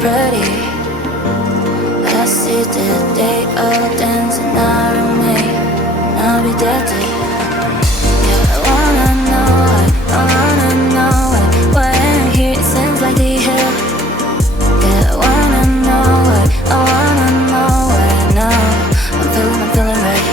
pretty. I see the day all dancing around me, and I'll be dead to you. Yeah, I wanna know why, I wanna know why I'm here, it seems like the hell. Yeah, I wanna know why, I wanna know why now. I'm feeling right.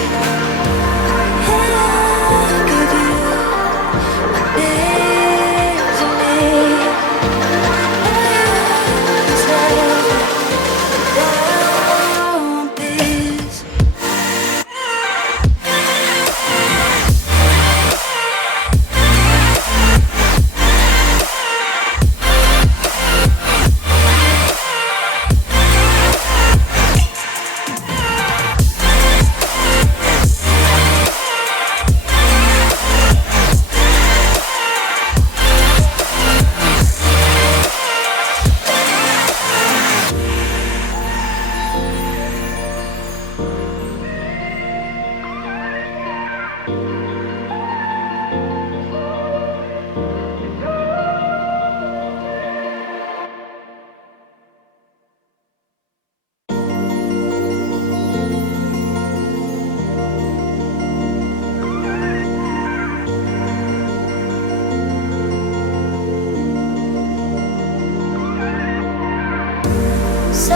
So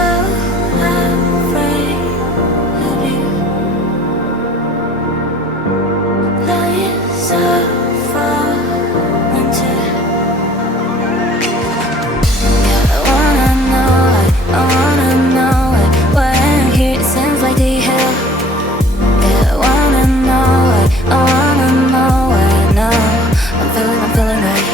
afraid of you, lying so far into. Yeah, I wanna know why I'm here, it seems like the hell. Yeah, I wanna know why now. I'm feeling right.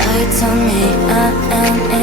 Lights on me, I am in